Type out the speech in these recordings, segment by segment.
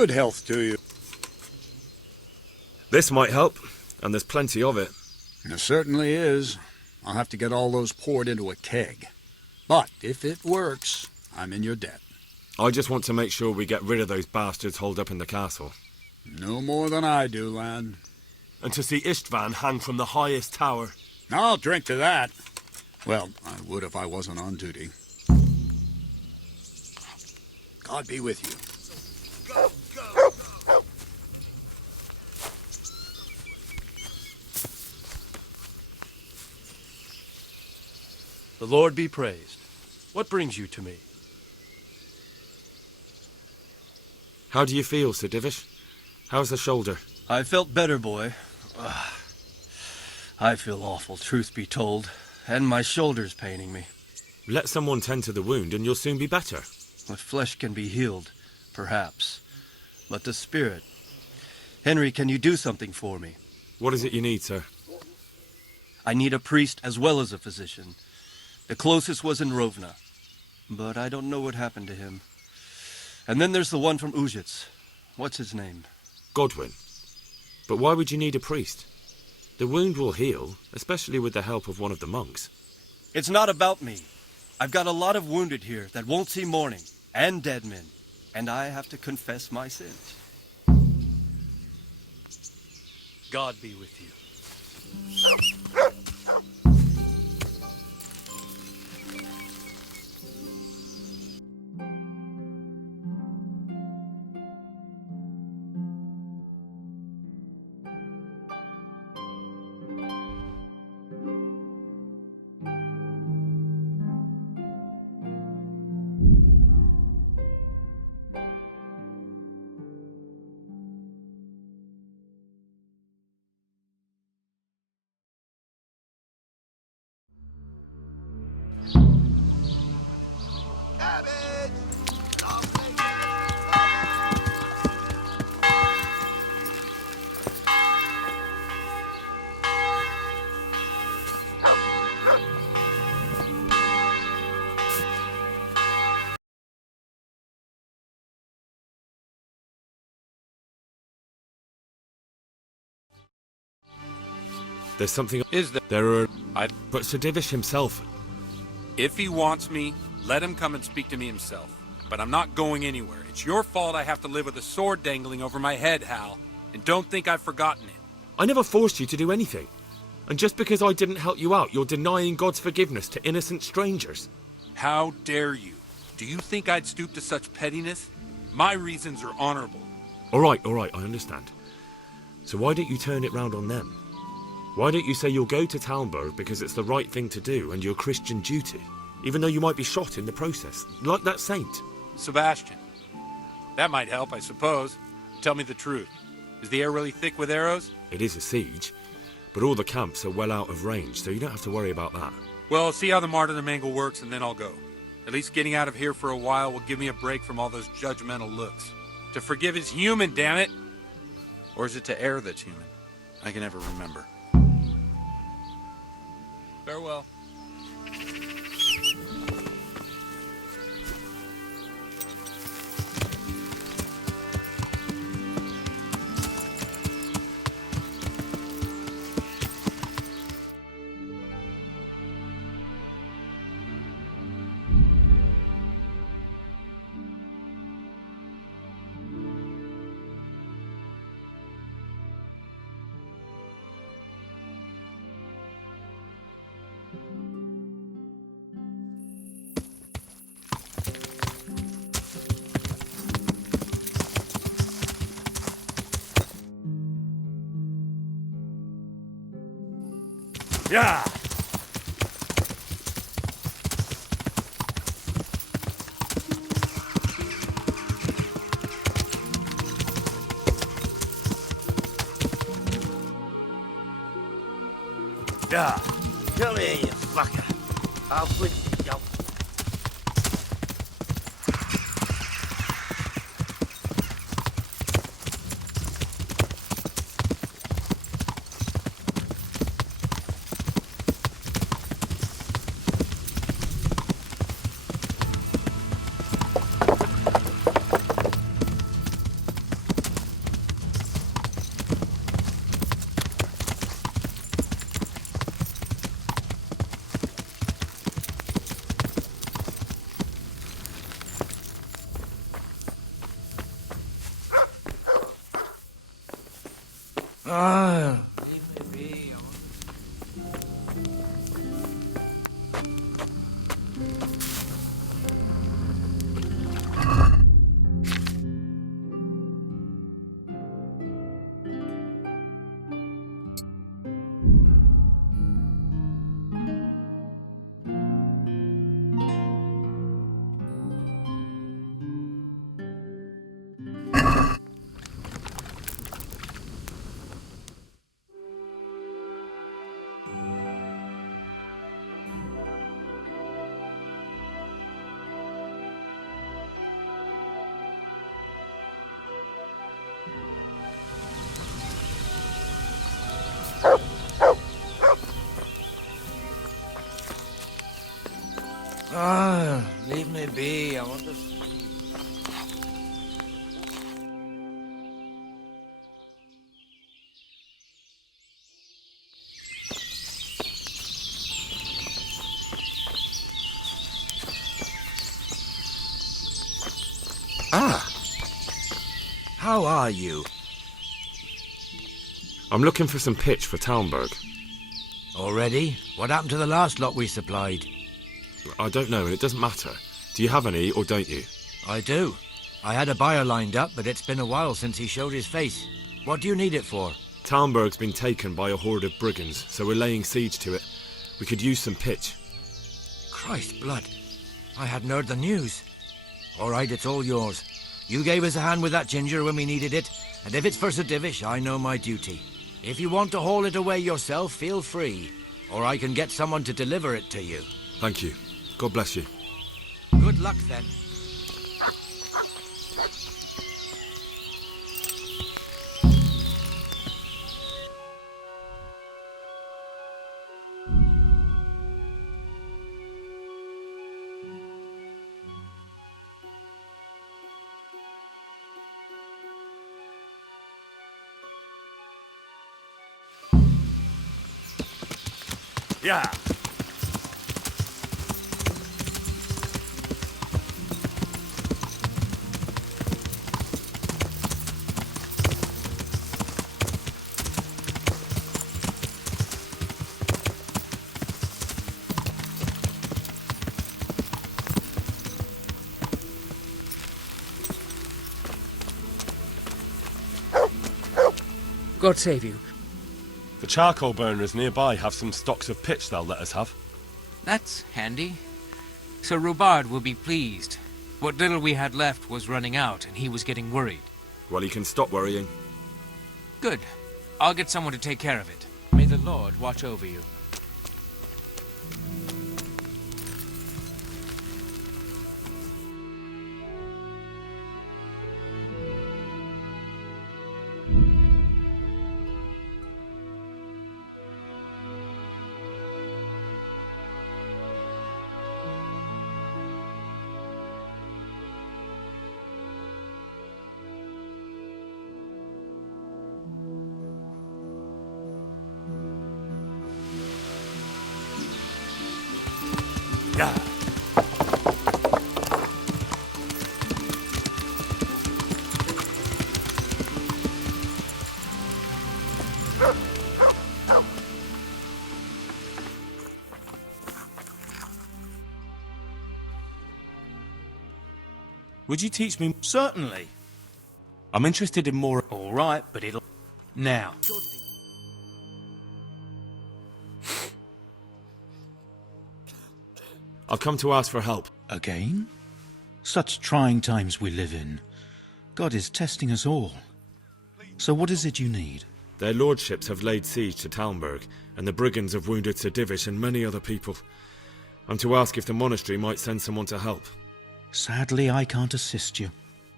Good health to you. This might help, and there's plenty of it. There certainly is. I'll have to get all those poured into a keg. But if it works, I'm in your debt. I just want to make sure we get rid of those bastards holed up in the castle. No more than I do, lad. And to see Istvan hang from the highest tower. I'll drink to that. Well, I would if I wasn't on duty. God be with you. Go, go, go. The Lord be praised. What brings you to me? How do you feel, Sir Divish? How's the shoulder? I felt better, boy. I feel awful, truth be told, and my shoulder's paining me. Let someone tend to the wound and you'll soon be better. The flesh can be healed, perhaps, but the spirit... Henry, can you do something for me? What is it you need, sir? I need a priest as well as a physician. The closest was in Rovna, but I don't know what happened to him. And then there's the one from Ujits. What's his name? Godwin. But why would you need a priest? The wound will heal, especially with the help of one of the monks. It's not about me. I've got a lot of wounded here that won't see morning, and dead men, and I have to confess my sins. God be with you. There's something... Is there? There are... But Sir Divish himself... If he wants me, let him come and speak to me himself. But I'm not going anywhere. It's your fault I have to live with a sword dangling over my head, Hal. And don't think I've forgotten it. I never forced you to do anything. And just because I didn't help you out, you're denying God's forgiveness to innocent strangers. How dare you? Do you think I'd stoop to such pettiness? My reasons are honorable. All right, I understand. So why don't you turn it round on them? Why don't you say you'll go to Talmberg because it's the right thing to do and your Christian duty, even though you might be shot in the process, like that saint? Sebastian. That might help, I suppose. Tell me the truth. Is the air really thick with arrows? It is a siege, but all the camps are well out of range, so you don't have to worry about that. Well, see how the martyrdom angle works and then I'll go. At least getting out of here for a while will give me a break from all those judgmental looks. To forgive is human, damn it! Or is it to err that's human? I can never remember. Farewell. Yeah! Yeah. Come here, you fucker. I'll put you down. be. I want to... Ah! How are you? I'm looking for some pitch for Talmberg. Already? What happened to the last lot we supplied? I don't know, and it doesn't matter. Do you have any, or don't you? I do. I had a buyer lined up, but it's been a while since he showed his face. What do you need it for? Talmberg's been taken by a horde of brigands, so we're laying siege to it. We could use some pitch. Christ blood. I hadn't heard the news. All right, it's all yours. You gave us a hand with that ginger when we needed it, and if it's for Sir Divish, I know my duty. If you want to haul it away yourself, feel free, or I can get someone to deliver it to you. Thank you. God bless you. Good luck, then. Yeah. God save you. The charcoal burners nearby have some stocks of pitch they'll let us have. That's handy. Sir Robard will be pleased. What little we had left was running out, and he was getting worried. Well, he can stop worrying. Good. I'll get someone to take care of it. May the Lord watch over you. Yeah. Would you teach me? Certainly. I'm interested in more. All right, but it'll... Now. I've come to ask for help. Again? Such trying times we live in. God is testing us all. So what is it you need? Their lordships have laid siege to Talmberg, and the brigands have wounded Sir Divish and many other people. I'm to ask if the monastery might send someone to help. Sadly, I can't assist you.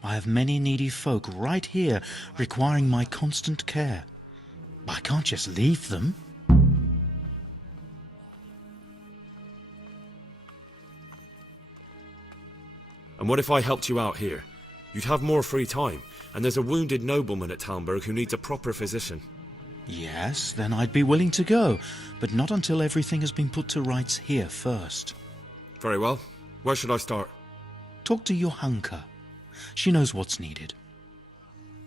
I have many needy folk right here requiring my constant care. I can't just leave them. And what if I helped you out here? You'd have more free time, and there's a wounded nobleman at Talmberg who needs a proper physician. Yes, then I'd be willing to go, but not until everything has been put to rights here first. Very well. Where should I start? Talk to your hunker. She knows what's needed.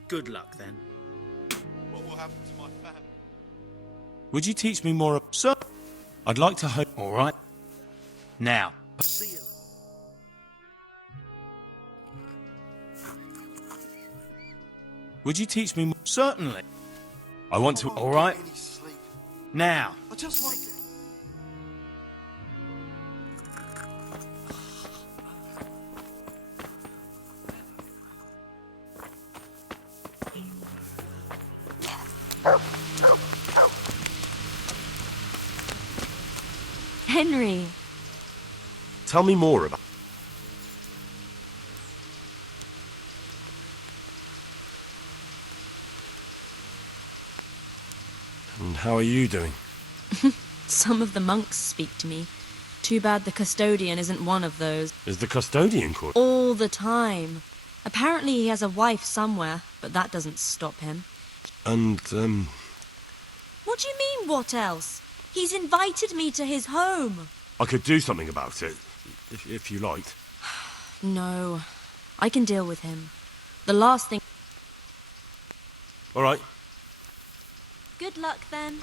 Good luck, then. What will happen to my family? Would you teach me more? Sir. I'd like to hope. All right. Now. Would you teach me more? Certainly. I want to. All right. Now. Henry. Tell me more about. And how are you doing? Some of the monks speak to me. Too bad the custodian isn't one of those. Is the custodian called? All the time. Apparently he has a wife somewhere, but that doesn't stop him. And, What do you mean, what else? He's invited me to his home. I could do something about it, if you liked. No, I can deal with him. The last thing... All right. Good luck, then.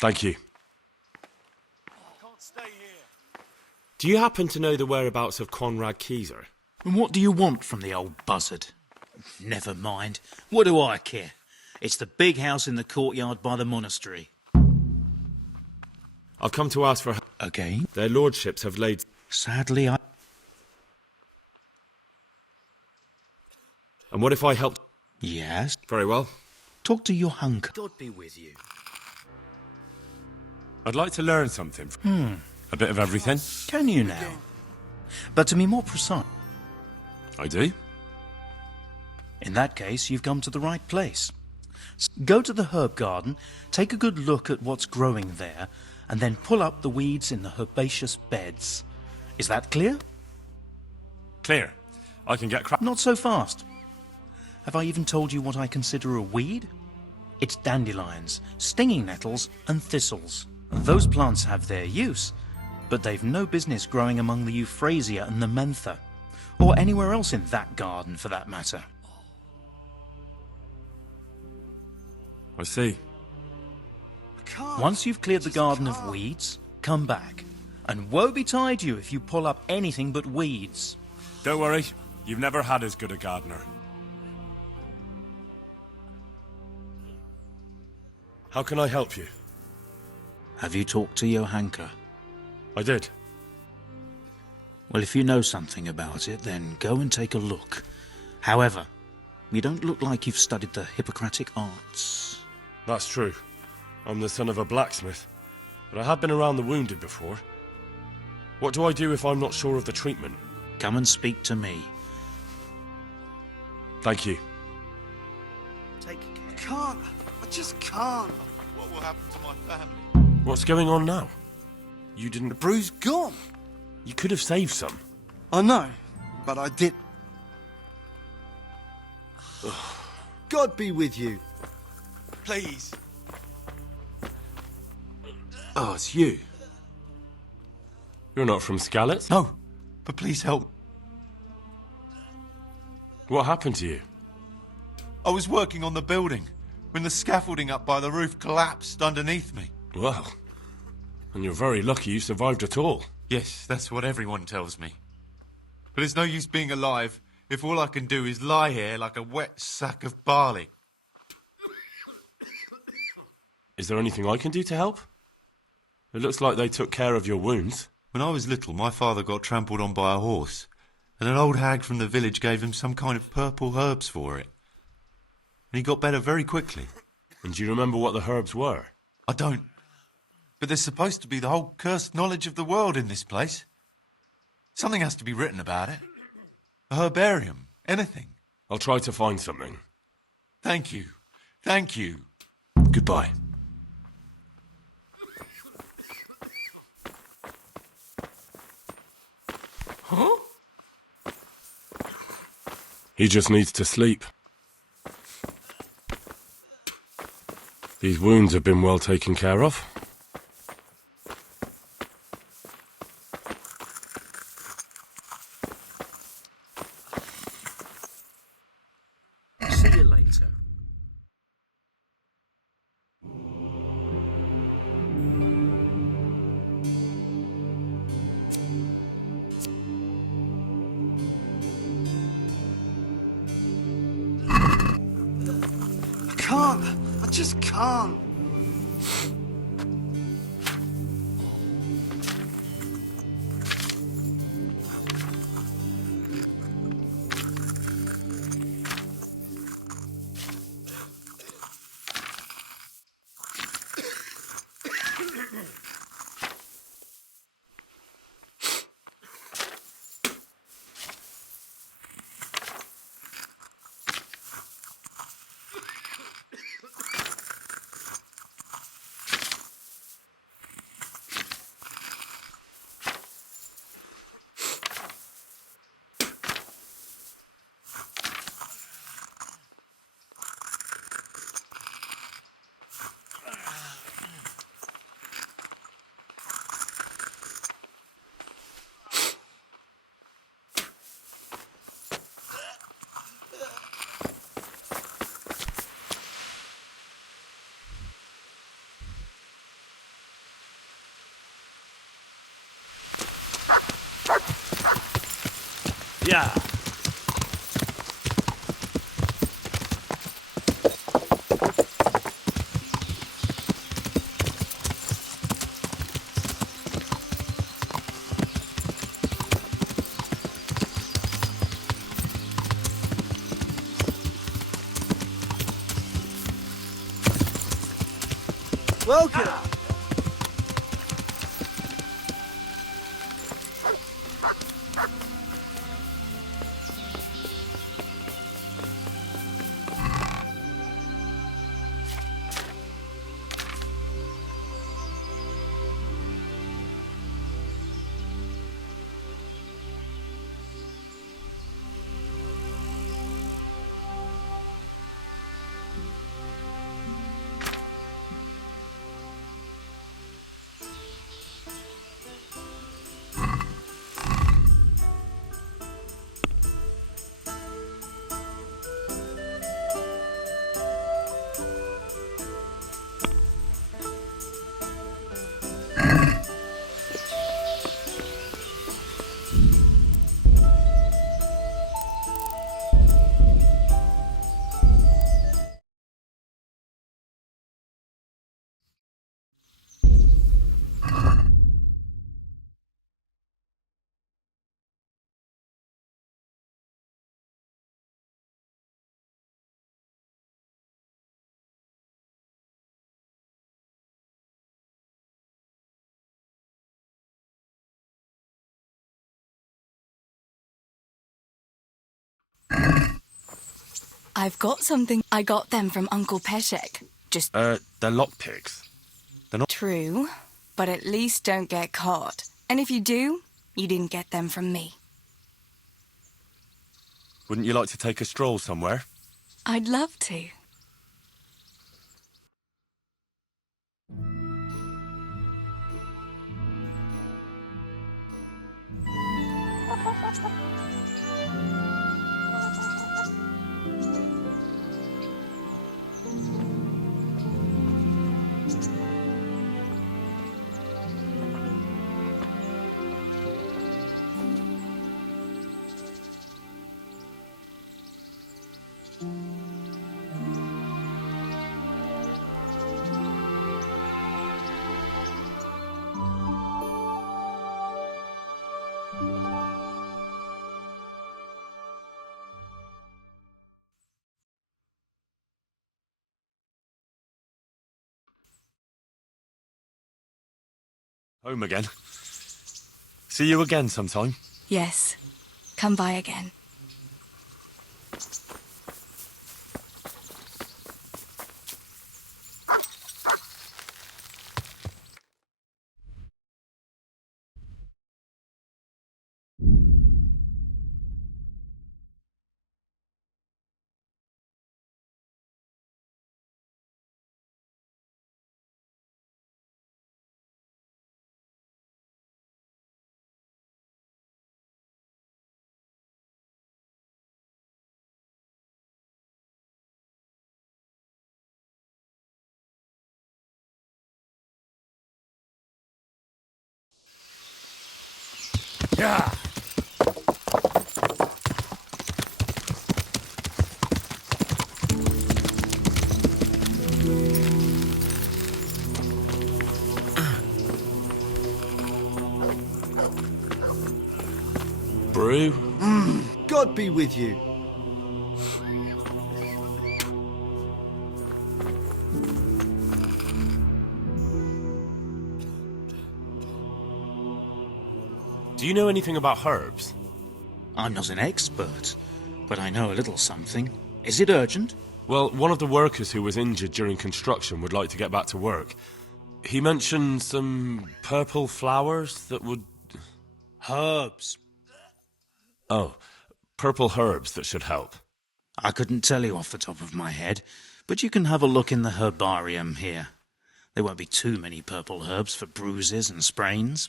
Thank you. Can't stay here. Do you happen to know the whereabouts of Conrad Keyser? And what do you want from the old buzzard? Never mind. What do I care? It's the big house in the courtyard by the monastery. I've come to ask for... Okay. Their lordships have laid... Sadly, I... And what if I helped... Yes? Very well. Talk to your hunker. God be with you. I'd like to learn something. A bit of everything. Can you now? But to be more precise... I do. In that case, you've come to the right place. Go to the herb garden, take a good look at what's growing there, and then pull up the weeds in the herbaceous beds. Is that clear? Clear. I can get crap... Not so fast. Have I even told you what I consider a weed? It's dandelions, stinging nettles, and thistles. Those plants have their use, but they've no business growing among the euphrasia and the mentha, or anywhere else in that garden for that matter. I see. Once you've cleared the garden of weeds, come back. And woe betide you if you pull up anything but weeds. Don't worry. You've never had as good a gardener. How can I help you? Have you talked to your hanker? I did. Well, if you know something about it, then go and take a look. However, you don't look like you've studied the Hippocratic arts. That's true. I'm the son of a blacksmith. But I have been around the wounded before. What do I do if I'm not sure of the treatment? Come and speak to me. Thank you. Take care. Can't. I just can't. What will happen to my family? What's going on now? You didn't... The brew's gone. You could have saved some. I know, but I did. God be with you. Please. Oh, it's you. You're not from Skalitz? No, but please help. What happened to you? I was working on the building when the scaffolding up by the roof collapsed underneath me. Well, and you're very lucky you survived at all. Yes, that's what everyone tells me. But it's no use being alive if all I can do is lie here like a wet sack of barley. Is there anything I can do to help? It looks like they took care of your wounds. When I was little, my father got trampled on by a horse, and an old hag from the village gave him some kind of purple herbs for it. And he got better very quickly. And do you remember what the herbs were? I don't. But there's supposed to be the whole cursed knowledge of the world in this place. Something has to be written about it. A herbarium. Anything. I'll try to find something. Thank you. Thank you. Goodbye. Huh? He just needs to sleep. These wounds have been well taken care of. See you later. I can't. I just can't. Yeah. Welcome. I've got something. I got them from Uncle Peshek. Just They're lockpicks. They're not... true, but at least don't get caught. And if you do, you didn't get them from me. Wouldn't you like to take a stroll somewhere? I'd love to. Home again. See you again sometime. Yes. Come by again. Yeah. Brew. God be with you. Do you know anything about herbs? I'm not an expert, but I know a little something. Is it urgent? Well, one of the workers who was injured during construction would like to get back to work. He mentioned some purple flowers that would... Herbs. Oh, purple herbs that should help. I couldn't tell you off the top of my head, but you can have a look in the herbarium here. There won't be too many purple herbs for bruises and sprains.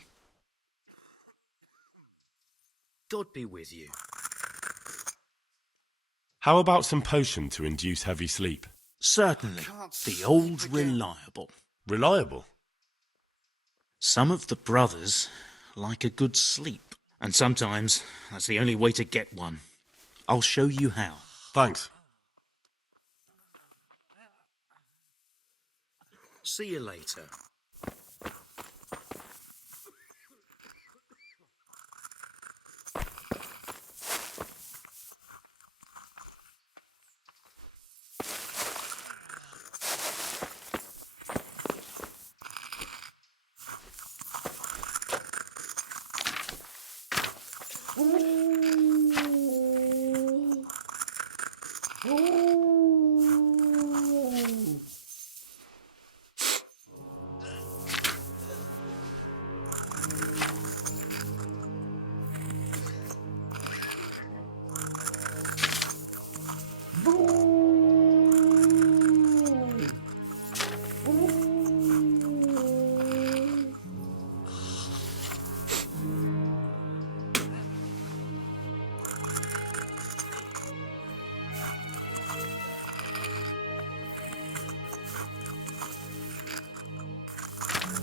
God be with you. How about some potion to induce heavy sleep? Certainly. The old reliable. Reliable? Some of the brothers like a good sleep, and sometimes that's the only way to get one. I'll show you how. Thanks. See you later.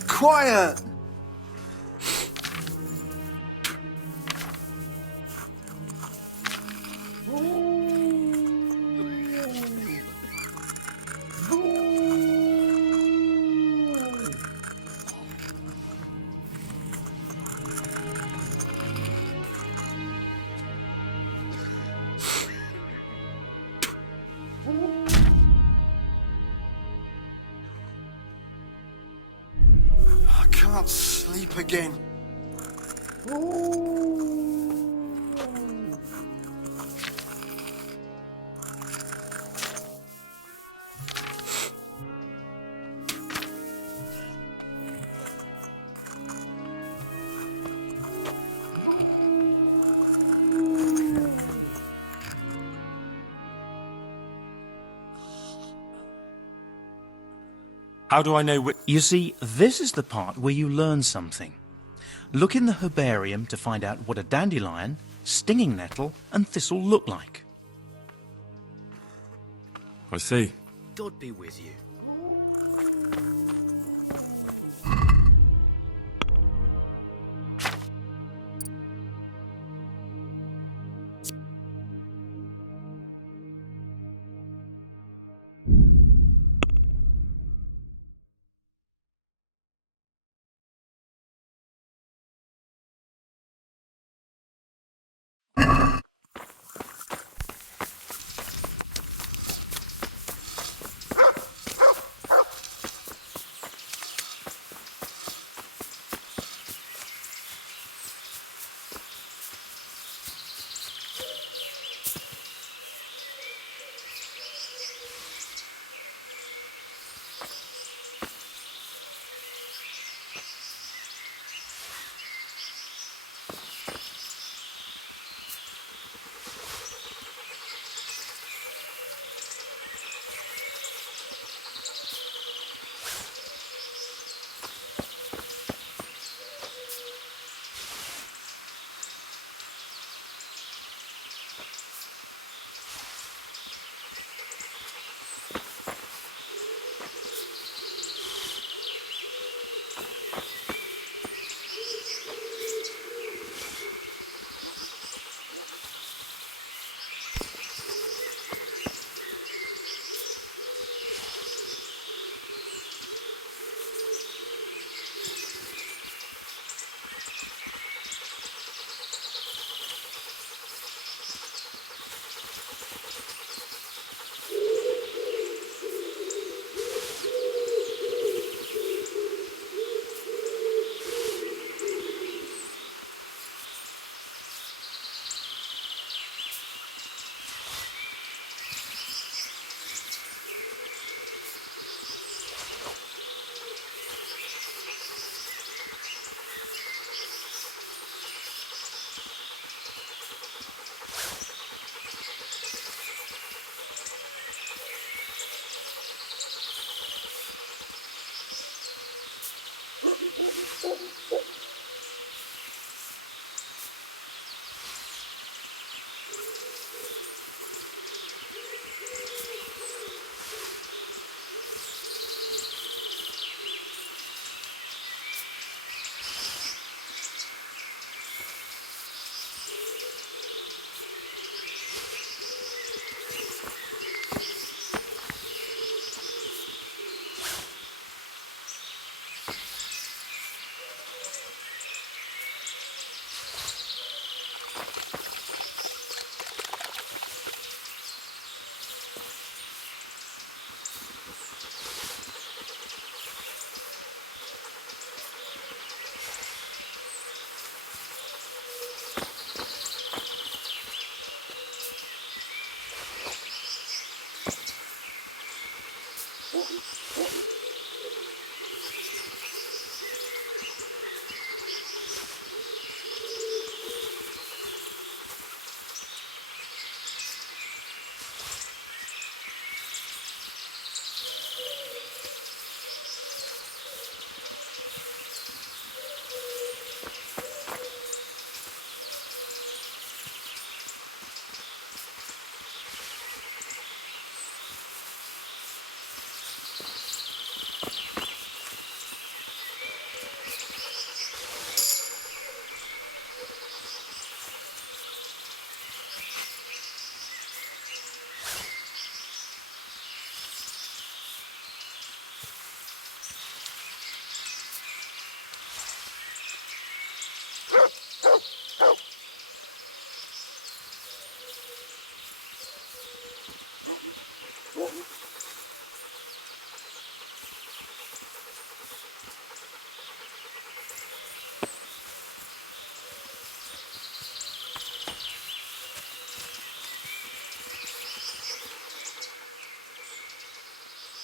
Quiet! I can't sleep again. How do I know which... You see, this is the part where you learn something. Look in the herbarium to find out what a dandelion, stinging nettle, and thistle look like. I see. God be with you.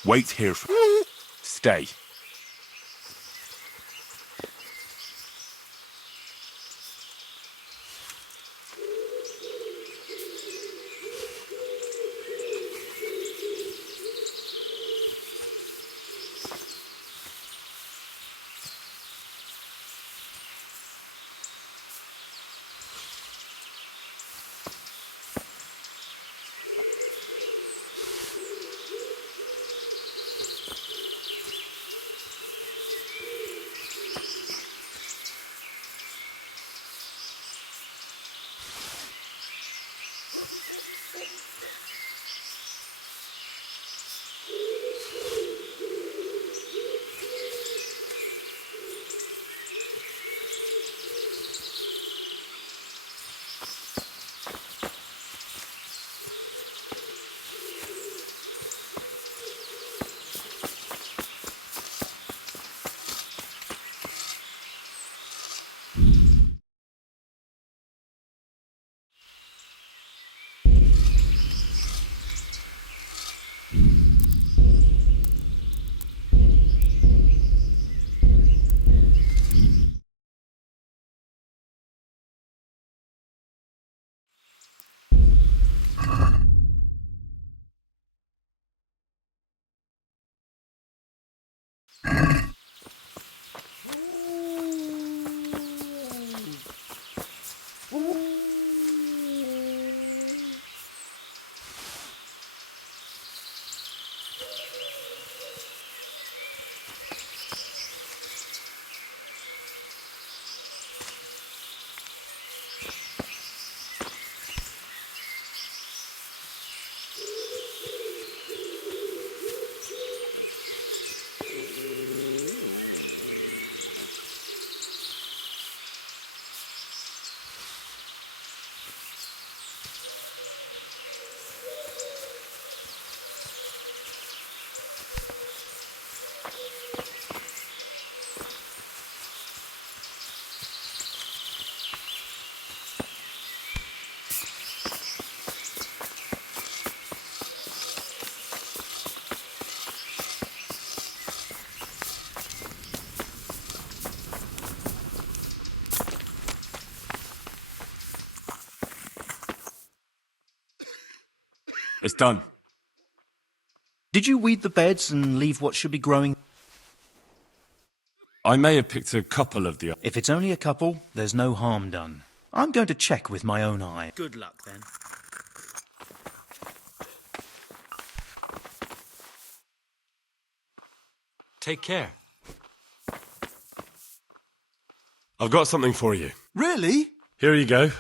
Wait here for... Stay. It's done. Did you weed the beds and leave what should be growing? I may have picked a couple of the... If it's only a couple, there's no harm done. I'm going to check with my own eye. Good luck, then. Take care. I've got something for you. Really? Here you go.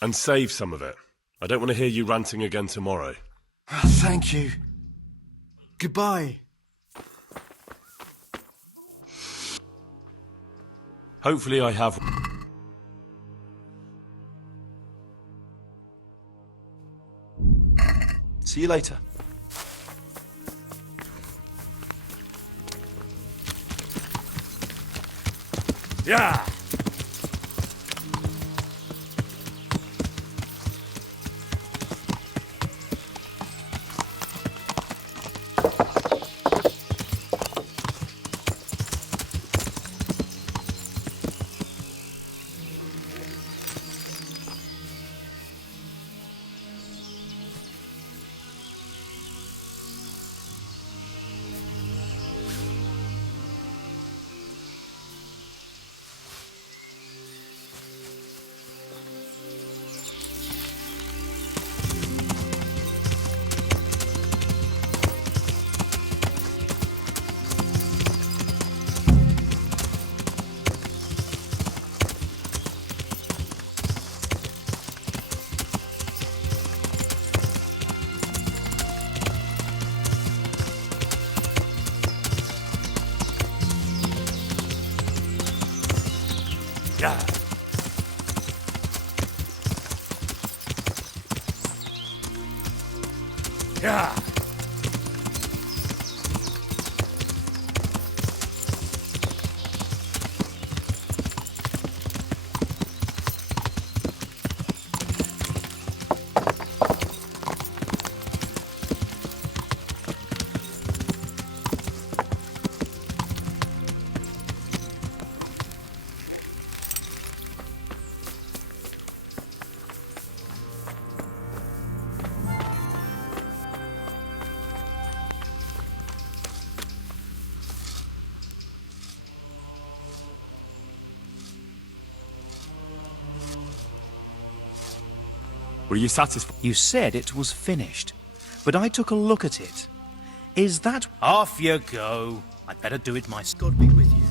And save some of it. I don't want to hear you ranting again tomorrow. Thank you. Goodbye. Hopefully I have... See you later. Yeah! Yeah. Yeah. Were you satisfied? You said it was finished, but I took a look at it. Is that... Off you go. I'd better do it myself. God be with you.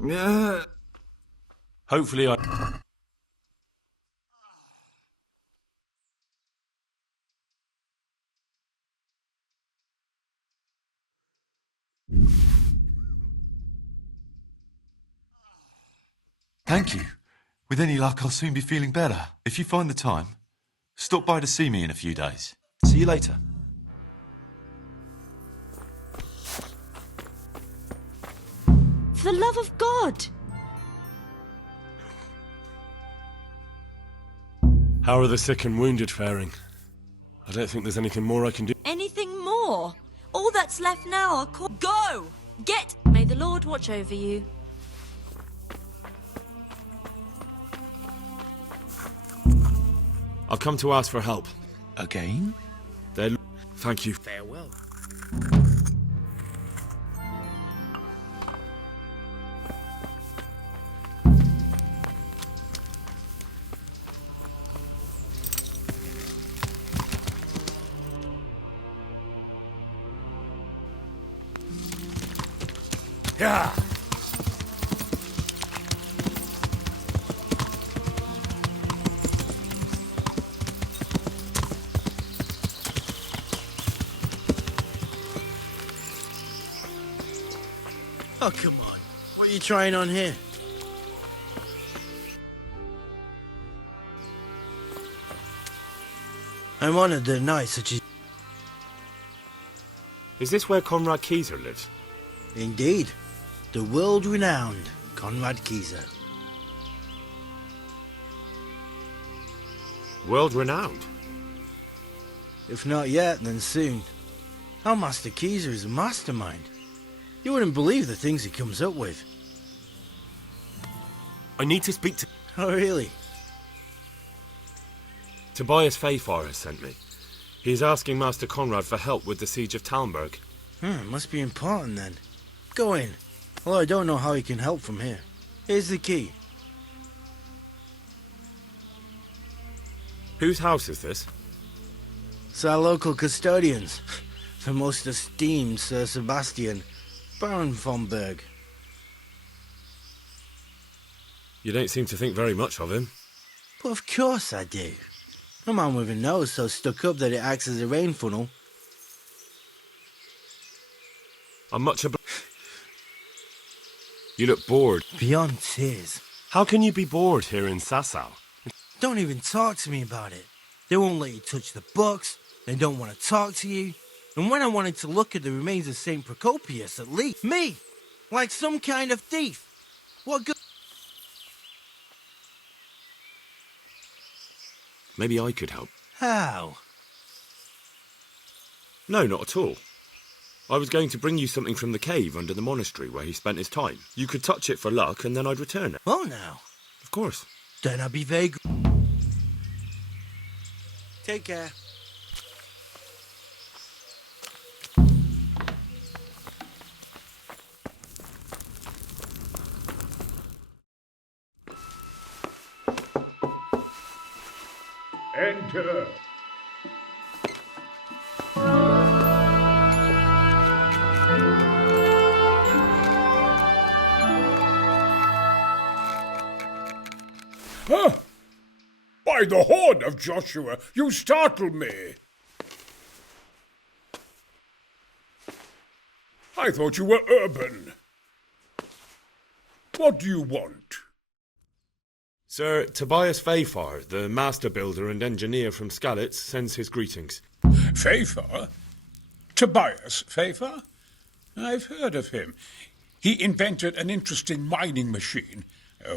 Yeah. Hopefully I... Thank you. With any luck, I'll soon be feeling better. If you find the time, stop by to see me in a few days. See you later. For the love of God! How are the sick and wounded faring? I don't think there's anything more I can do. Anything more? All that's left now are Go! Get! May the Lord watch over you. I've come to ask for help. Again? Thank you. Farewell. Yeah! Oh, come on. What are you trying on here? I'm one of the knights that you... Is this where Conrad Keyser lives? Indeed. The world-renowned Conrad Keyser. World-renowned? If not yet, then soon. Our Master Keyser is a mastermind. You wouldn't believe the things he comes up with. I need to speak to... Oh, really? Tobias Fayfar has sent me. He is asking Master Conrad for help with the siege of Talmberg. It must be important then. Go in. Although I don't know how he can help from here. Here's the key. Whose house is this? It's our local custodians. The most esteemed Sir Sebastian, Baron von Berg. You don't seem to think very much of him. But of course I do. A man with a nose so stuck up that it acts as a rain funnel. I'm much You look bored. Beyond tears. How can you be bored here in Sasau? Don't even talk to me about it. They won't let you touch the books. They don't want to talk to you. And when I wanted to look at the remains of St. Procopius, at least, me, like some kind of thief. What good? Maybe I could help. How? No, not at all. I was going to bring you something from the cave under the monastery where he spent his time. You could touch it for luck and then I'd return it. Oh, now. Of course. Then I'll be very... Take care. Enter. Huh? By the horn of Joshua, you startle me. I thought you were urban. What do you want? Sir Tobias Fayfar, the master builder and engineer from Skalitz, sends his greetings. Fayfar? Tobias Fayfar? I've heard of him. He invented an interesting mining machine.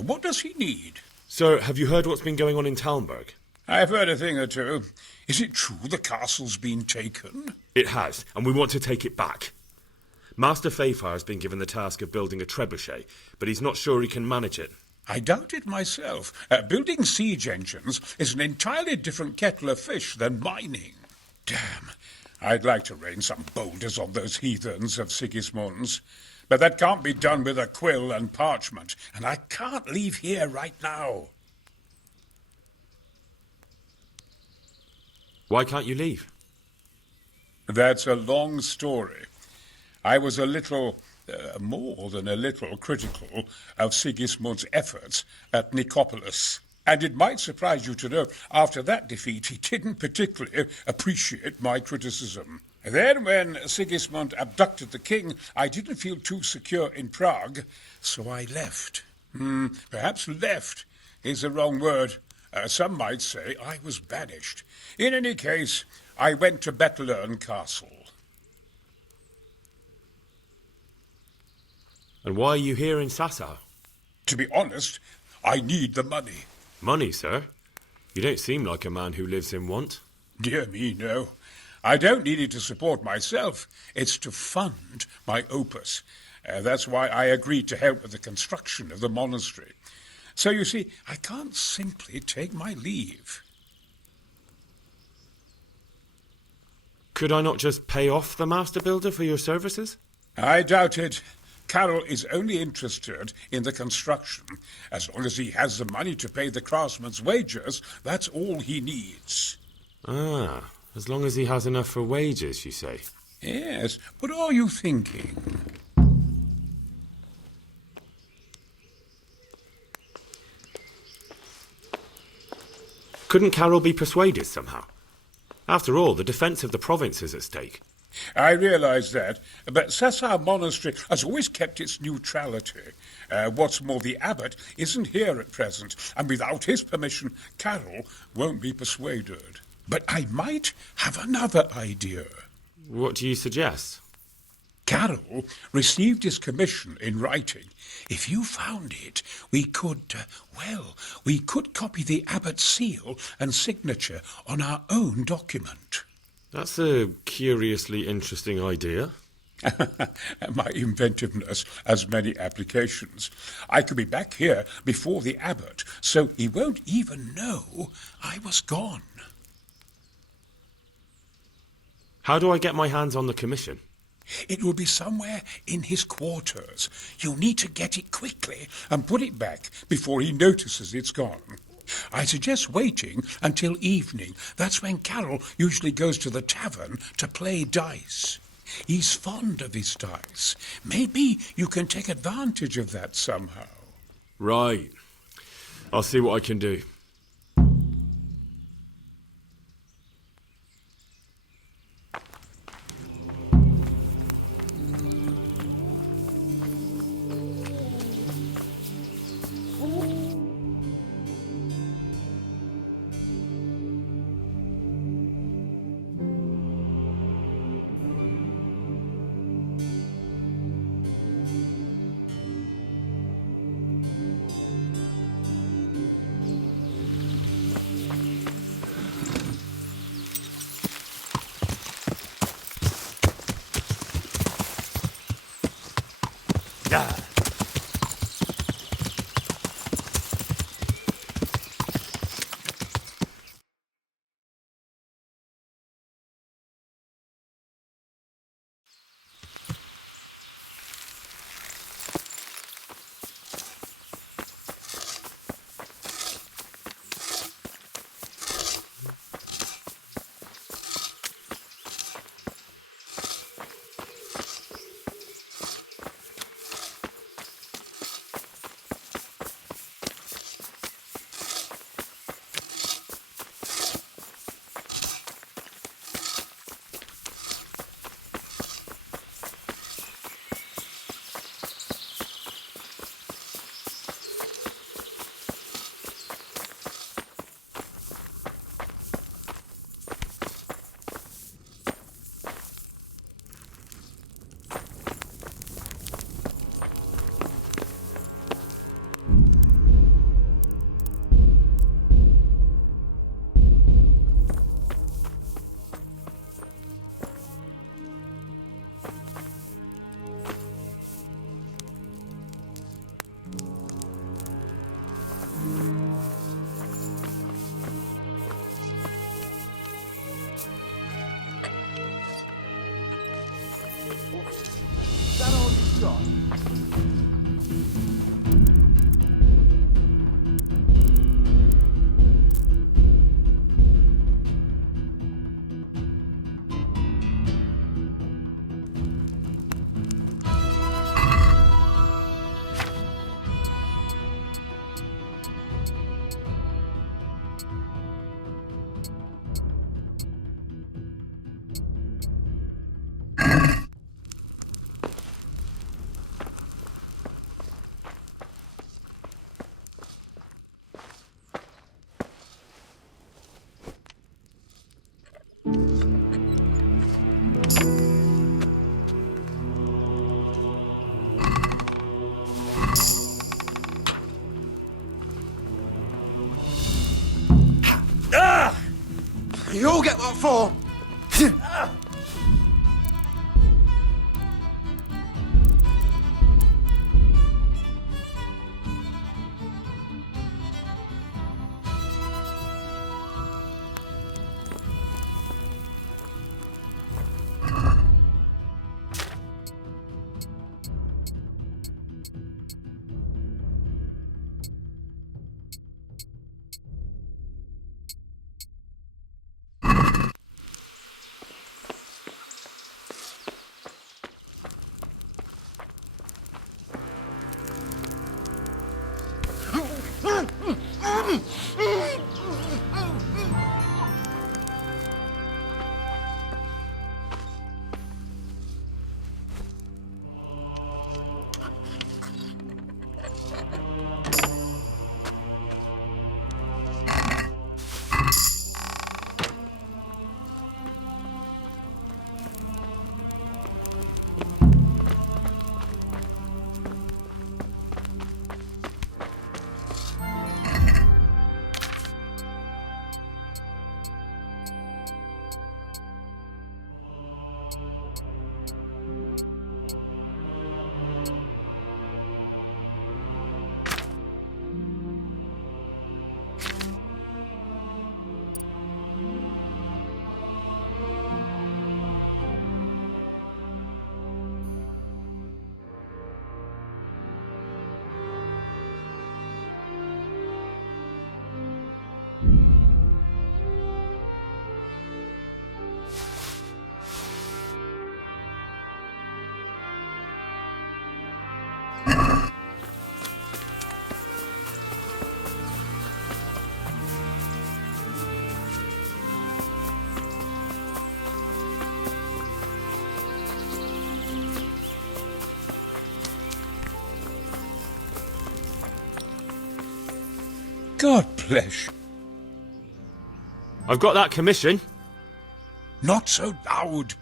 What does he need? Sir, have you heard what's been going on in Talmberg? I've heard a thing or two. Is it true the castle's been taken? It has, and we want to take it back. Master Fayfar has been given the task of building a trebuchet, but he's not sure he can manage it. I doubt it myself. Building siege engines is an entirely different kettle of fish than mining. Damn, I'd like to rain some boulders on those heathens of Sigismund's. But that can't be done with a quill and parchment, and I can't leave here right now. Why can't you leave? That's a long story. I was a little, more than a little, critical of Sigismund's efforts at Nicopolis. And it might surprise you to know, after that defeat, he didn't particularly appreciate my criticism. Then, when Sigismund abducted the king, I didn't feel too secure in Prague, so I left. Perhaps left is the wrong word. Some might say I was banished. In any case, I went to Bettelern Castle. And why are you here in Sasau? To be honest, I need the money. Money, sir? You don't seem like a man who lives in want. Dear me, no. I don't need it to support myself. It's to fund my opus. That's why I agreed to help with the construction of the monastery. So, you see, I can't simply take my leave. Could I not just pay off the master builder for your services? I doubt it. Carol is only interested in the construction. As long as he has the money to pay the craftsman's wages, that's all he needs. Ah, as long as he has enough for wages, you say? Yes, what are you thinking? Couldn't Carol be persuaded somehow? After all, the defence of the province is at stake. I realise that, but Sasau Monastery has always kept its neutrality. What's more, the abbot isn't here at present, and without his permission, Carol won't be persuaded. But I might have another idea. What do you suggest? Carroll received his commission in writing. If you found it, we could copy the abbot's seal and signature on our own document. That's a curiously interesting idea. My inventiveness has many applications. I could be back here before the abbot, so he won't even know I was gone. How do I get my hands on the commission? It will be somewhere in his quarters. You'll need to get it quickly and put it back before he notices it's gone. I suggest waiting until evening. That's when Carroll usually goes to the tavern to play dice. He's fond of his dice. Maybe you can take advantage of that somehow. Right. I'll see what I can do. You all get what for? God bless you. I've got that commission. Not so loud.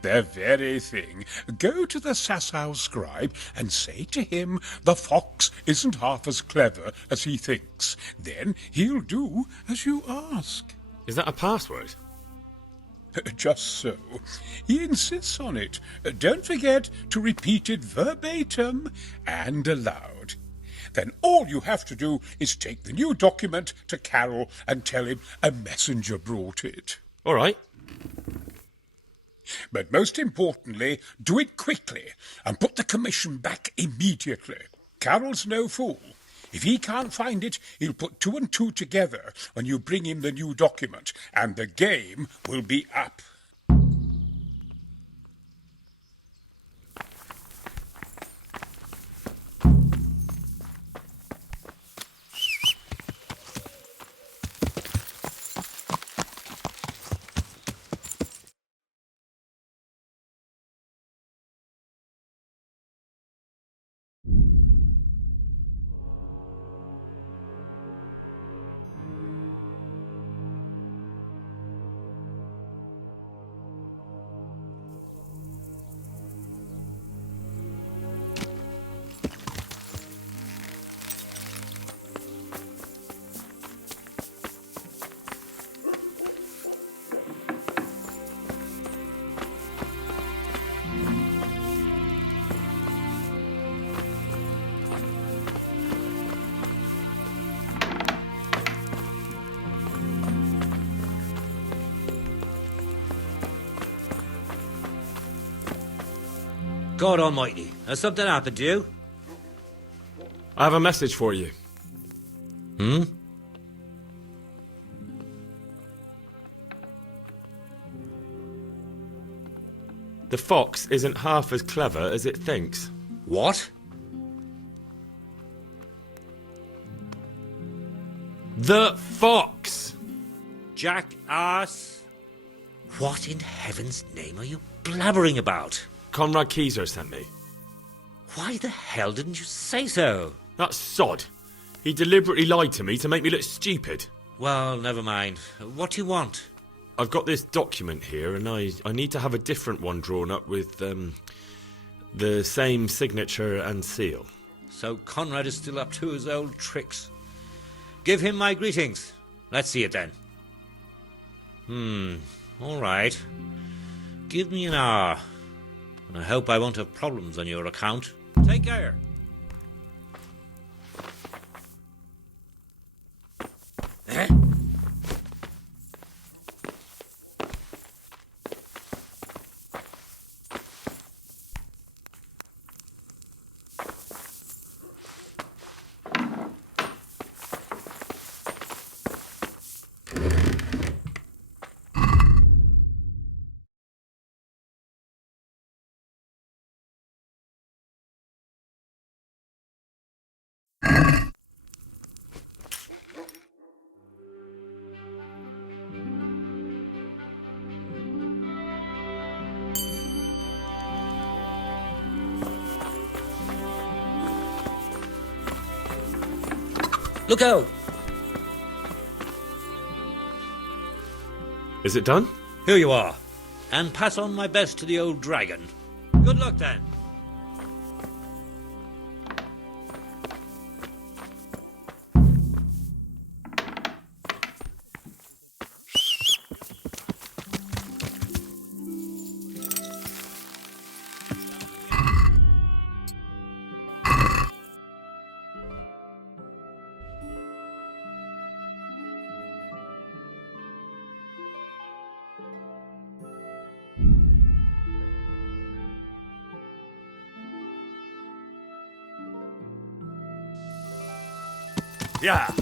The very thing. Go to the Sasau scribe and say to him the fox isn't half as clever as he thinks. Then he'll do as you ask. Is that a password? Just so. He insists on it. Don't forget to repeat it verbatim and aloud. Then all you have to do is take the new document to Carol and tell him a messenger brought it. All right. But most importantly, do it quickly and put the commission back immediately. Carol's no fool. If he can't find it, he'll put 2 and 2 together when you bring him the new document, and the game will be up. God almighty, has something happened to you? I have a message for you. The fox isn't half as clever as it thinks. What? The fox! Jackass? What in heaven's name are you blabbering about? Conrad Keyser sent me. Why the hell didn't you say so? That sod. He deliberately lied to me to make me look stupid. Well, never mind. What do you want? I've got this document here, and I need to have a different one drawn up with the same signature and seal. So Conrad is still up to his old tricks. Give him my greetings. Let's see it then. All right. Give me an hour. And I hope I won't have problems on your account. Take care. Look out! Is it done? Here you are. And pass on my best to the old dragon. Good luck then. Yeah.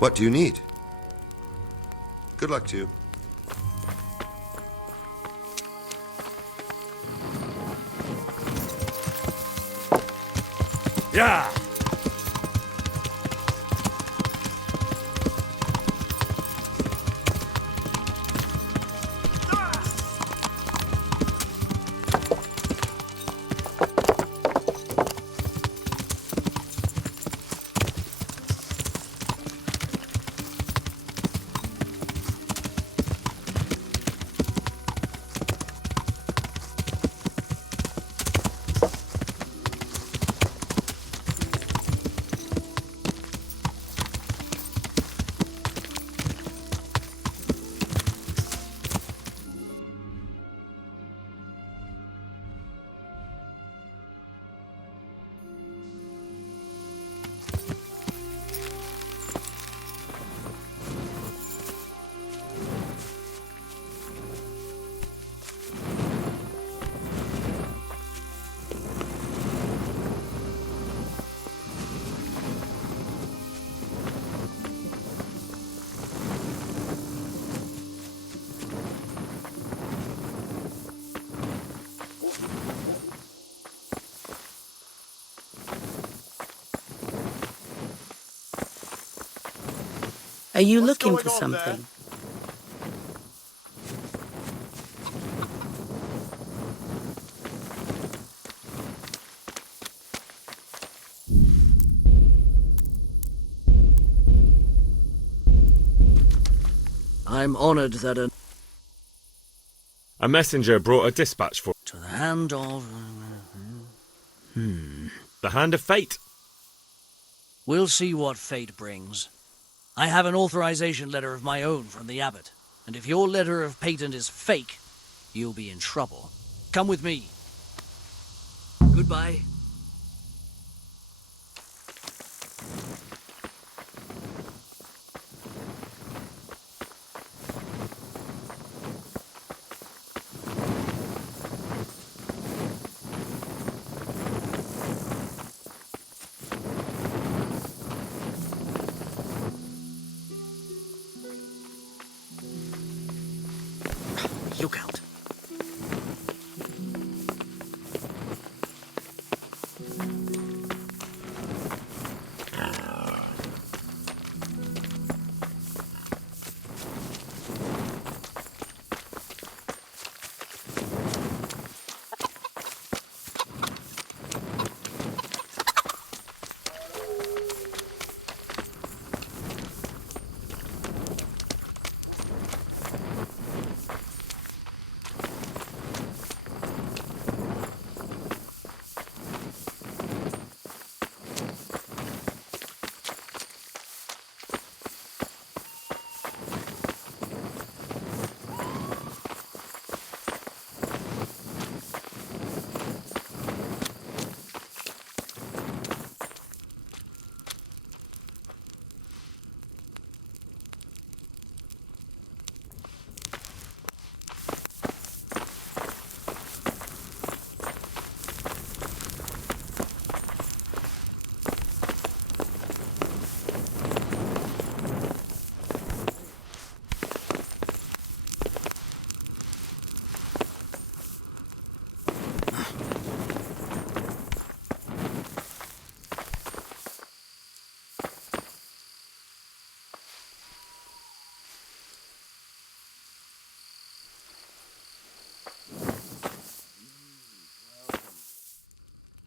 What do you need? Good luck to you. Yeah! Are you looking for something? I'm honored that A messenger brought a dispatch for... to the hand of... The hand of fate. We'll see what fate brings. I have an authorization letter of my own from the abbot, and if your letter of patent is fake, you'll be in trouble. Come with me. Goodbye. Look out.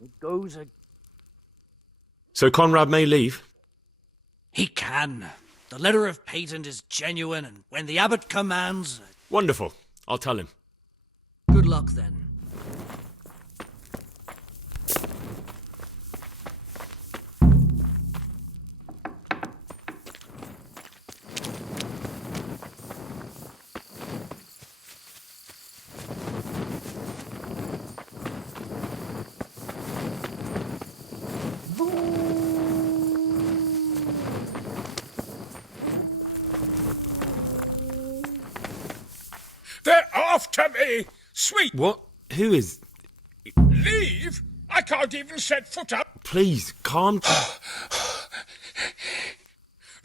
It goes a... So Conrad may leave? He can. The letter of patent is genuine, and when the abbot commands... Wonderful. I'll tell him. Good luck, then. They're after me! Sweet! What? Who is... Leave? I can't even set foot up. Please, calm...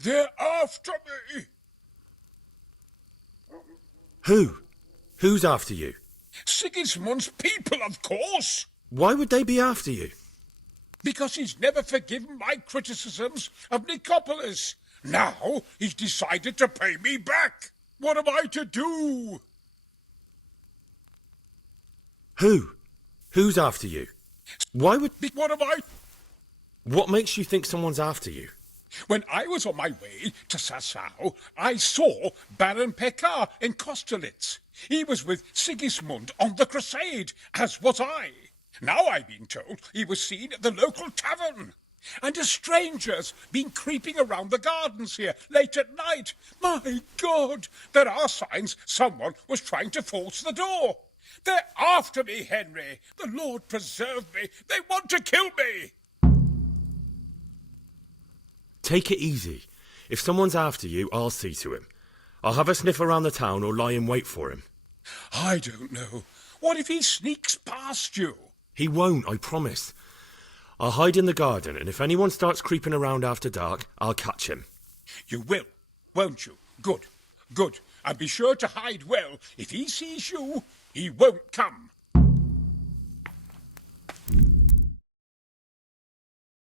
They're after me! Who? Who's after you? Sigismund's people, of course! Why would they be after you? Because he's never forgiven my criticisms of Nicopolis. Now he's decided to pay me back. What am I to do? Who? Who's after you? Why would... What am I... What makes you think someone's after you? When I was on my way to Sassau, I saw Baron Pekar in Kosterlitz. He was with Sigismund on the crusade, as was I. Now I've been told he was seen at the local tavern. And a stranger's been creeping around the gardens here late at night. My God, there are signs someone was trying to force the door. They're after me, Henry. The Lord preserve me. They want to kill me. Take it easy. If someone's after you, I'll see to him. I'll have a sniff around the town or lie in wait for him. I don't know. What if he sneaks past you? He won't, I promise. I'll hide in the garden, and if anyone starts creeping around after dark, I'll catch him. You will, won't you? Good, good. And be sure to hide well. If he sees you, he won't come.